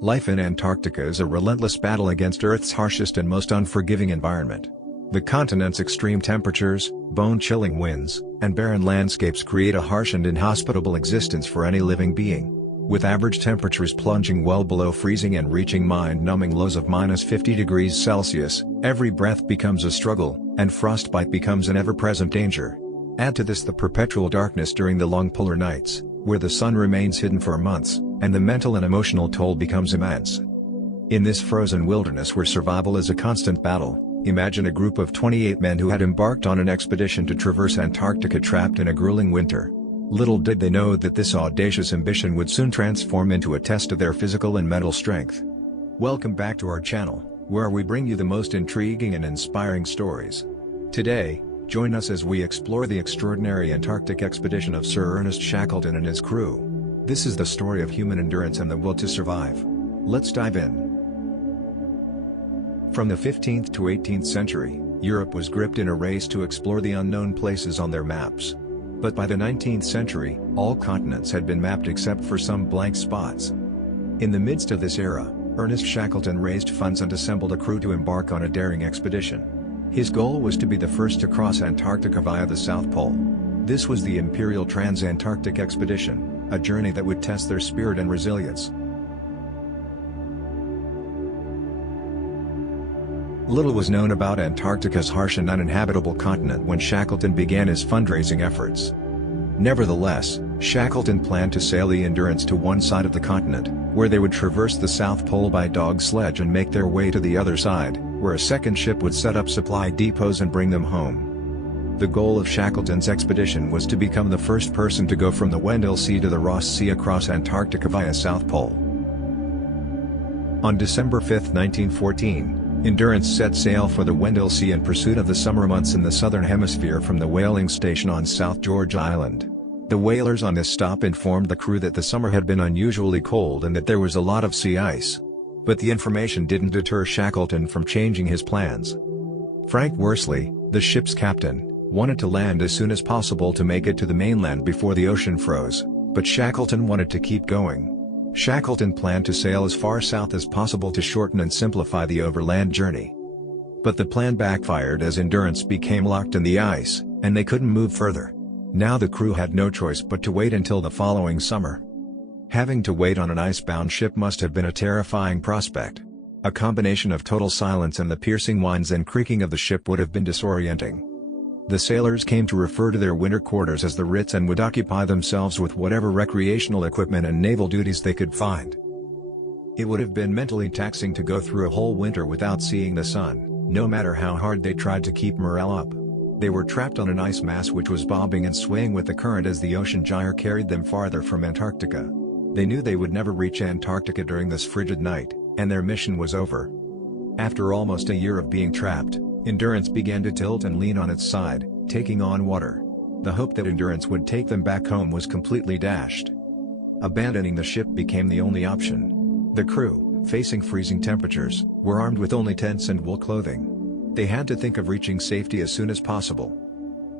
Life in Antarctica is a relentless battle against Earth's harshest and most unforgiving environment. The continent's extreme temperatures, bone-chilling winds, and barren landscapes create a harsh and inhospitable existence for any living being. With average temperatures plunging well below freezing and reaching mind-numbing lows of -50 degrees Celsius, every breath becomes a struggle, and frostbite becomes an ever-present danger. Add to this the perpetual darkness during the long polar nights, where the sun remains hidden for months, and the mental and emotional toll becomes immense. In this frozen wilderness where survival is a constant battle, imagine a group of 28 men who had embarked on an expedition to traverse Antarctica trapped in a grueling winter. Little did they know that this audacious ambition would soon transform into a test of their physical and mental strength. Welcome back to our channel, where we bring you the most intriguing and inspiring stories. Today, join us as we explore the extraordinary Antarctic expedition of Sir Ernest Shackleton and his crew. This is the story of human endurance and the will to survive. Let's dive in. From the 15th to 18th century, Europe was gripped in a race to explore the unknown places on their maps. But by the 19th century, all continents had been mapped except for some blank spots. In the midst of this era, Ernest Shackleton raised funds and assembled a crew to embark on a daring expedition. His goal was to be the first to cross Antarctica via the South Pole. This was the Imperial Trans-Antarctic Expedition, a journey that would test their spirit and resilience. Little was known about Antarctica's harsh and uninhabitable continent when Shackleton began his fundraising efforts. Nevertheless, Shackleton planned to sail the Endurance to one side of the continent, where they would traverse the South Pole by dog sledge and make their way to the other side, where a second ship would set up supply depots and bring them home. The goal of Shackleton's expedition was to become the first person to go from the Weddell Sea to the Ross Sea across Antarctica via South Pole. On December 5, 1914, Endurance set sail for the Weddell Sea in pursuit of the summer months in the southern hemisphere from the whaling station on South George Island. The whalers on this stop informed the crew that the summer had been unusually cold and that there was a lot of sea ice. But the information didn't deter Shackleton from changing his plans. Frank Worsley, the ship's captain, wanted to land as soon as possible to make it to the mainland before the ocean froze, but Shackleton wanted to keep going. Shackleton planned to sail as far south as possible to shorten and simplify the overland journey. But the plan backfired as Endurance became locked in the ice, and they couldn't move further. Now the crew had no choice but to wait until the following summer. Having to wait on an icebound ship must have been a terrifying prospect. A combination of total silence and the piercing whines and creaking of the ship would have been disorienting. The sailors came to refer to their winter quarters as the Ritz and would occupy themselves with whatever recreational equipment and naval duties they could find. It would have been mentally taxing to go through a whole winter without seeing the sun, no matter how hard they tried to keep morale up. They were trapped on an ice mass which was bobbing and swaying with the current as the ocean gyre carried them farther from Antarctica. They knew they would never reach Antarctica during this frigid night, and their mission was over. After almost a year of being trapped, Endurance began to tilt and lean on its side, taking on water. The hope that Endurance would take them back home was completely dashed. Abandoning the ship became the only option. The crew, facing freezing temperatures, were armed with only tents and wool clothing. They had to think of reaching safety as soon as possible.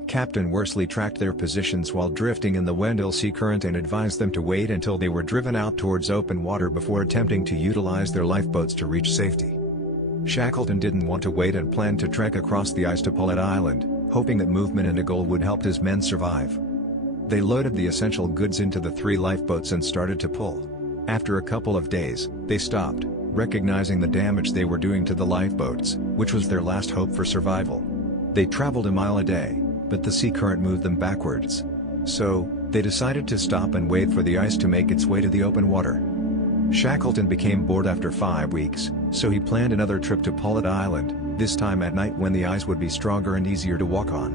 Captain Worsley tracked their positions while drifting in the Weddell Sea current and advised them to wait until they were driven out towards open water before attempting to utilize their lifeboats to reach safety. Shackleton didn't want to wait and planned to trek across the ice to Paulet Island, hoping that movement and a goal would help his men survive. They loaded the essential goods into the 3 lifeboats and started to pull. After a couple of days, they stopped, recognizing the damage they were doing to the lifeboats, which was their last hope for survival. They traveled a mile a day, but the sea current moved them backwards. So, they decided to stop and wait for the ice to make its way to the open water. Shackleton became bored after 5 weeks, so he planned another trip to Paulet Island, this time at night when the ice would be stronger and easier to walk on.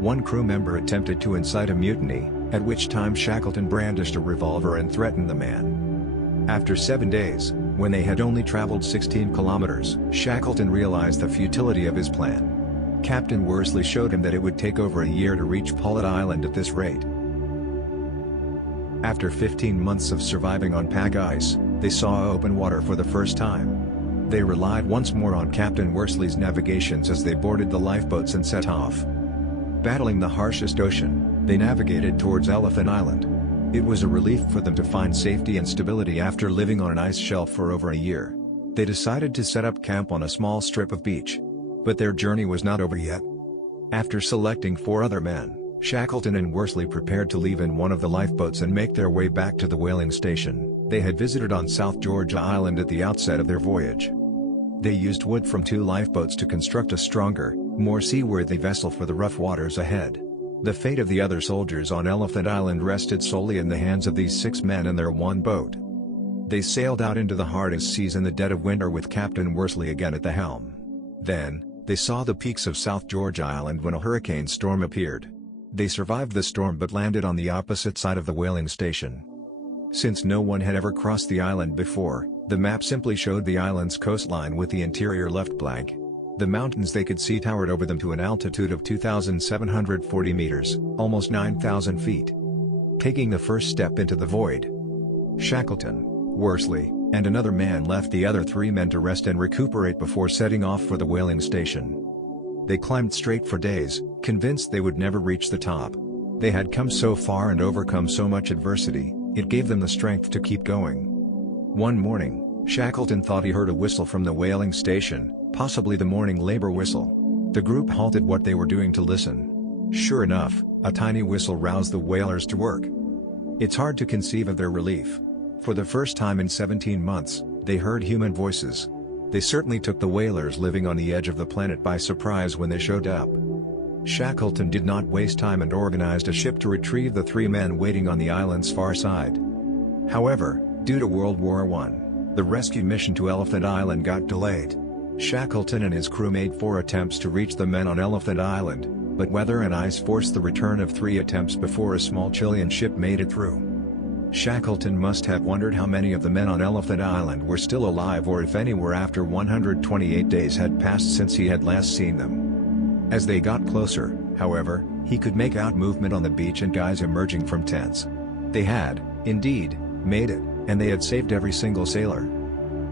One crew member attempted to incite a mutiny, at which time Shackleton brandished a revolver and threatened the man. After 7 days, when they had only traveled 16 kilometers, Shackleton realized the futility of his plan. Captain Worsley showed him that it would take over a year to reach Paulet Island at this rate. After 15 months of surviving on pack ice, they saw open water for the first time. They relied once more on Captain Worsley's navigations as they boarded the lifeboats and set off. Battling the harshest ocean, they navigated towards Elephant Island. It was a relief for them to find safety and stability after living on an ice shelf for over a year. They decided to set up camp on a small strip of beach. But their journey was not over yet. After selecting 4 other men, Shackleton and Worsley prepared to leave in one of the lifeboats and make their way back to the whaling station they had visited on South Georgia Island at the outset of their voyage. They used wood from 2 lifeboats to construct a stronger, more seaworthy vessel for the rough waters ahead. The fate of the other soldiers on Elephant Island rested solely in the hands of these 6 men and their one boat. They sailed out into the hardest seas in the dead of winter with Captain Worsley again at the helm. Then, they saw the peaks of South Georgia Island when a hurricane storm appeared. They survived the storm but landed on the opposite side of the whaling station. Since no one had ever crossed the island before, the map simply showed the island's coastline with the interior left blank. The mountains they could see towered over them to an altitude of 2,740 meters, almost 9,000 feet. Taking the first step into the void, Shackleton, Worsley, and another man left the other 3 men to rest and recuperate before setting off for the whaling station. They climbed straight for days, convinced they would never reach the top. They had come so far and overcome so much adversity, it gave them the strength to keep going. One morning, Shackleton thought he heard a whistle from the whaling station, possibly the morning labor whistle. The group halted what they were doing to listen. Sure enough, a tiny whistle roused the whalers to work. It's hard to conceive of their relief. For the first time in 17 months, they heard human voices. They certainly took the whalers living on the edge of the planet by surprise when they showed up. Shackleton did not waste time and organized a ship to retrieve the 3 men waiting on the island's far side. However, due to World War I, the rescue mission to Elephant Island got delayed. Shackleton and his crew made 4 attempts to reach the men on Elephant Island, but weather and ice forced the return of 3 attempts before a small Chilean ship made it through. Shackleton must have wondered how many of the men on Elephant Island were still alive or if any were after 128 days had passed since he had last seen them. As they got closer, however, he could make out movement on the beach and guys emerging from tents. They had, indeed, made it, and they had saved every single sailor.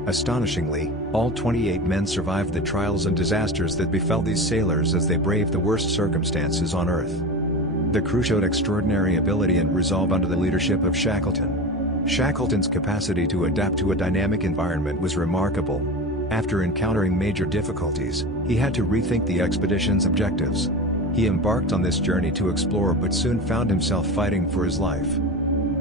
Astonishingly, all 28 men survived the trials and disasters that befell these sailors as they braved the worst circumstances on Earth. The crew showed extraordinary ability and resolve under the leadership of Shackleton. Shackleton's capacity to adapt to a dynamic environment was remarkable. After encountering major difficulties, he had to rethink the expedition's objectives. He embarked on this journey to explore but soon found himself fighting for his life.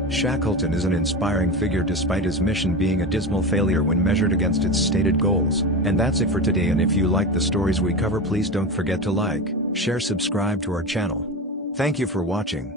Shackleton is an inspiring figure despite his mission being a dismal failure when measured against its stated goals. And that's it for today, and if you like the stories we cover, please don't forget to like, share, subscribe to our channel. Thank you for watching.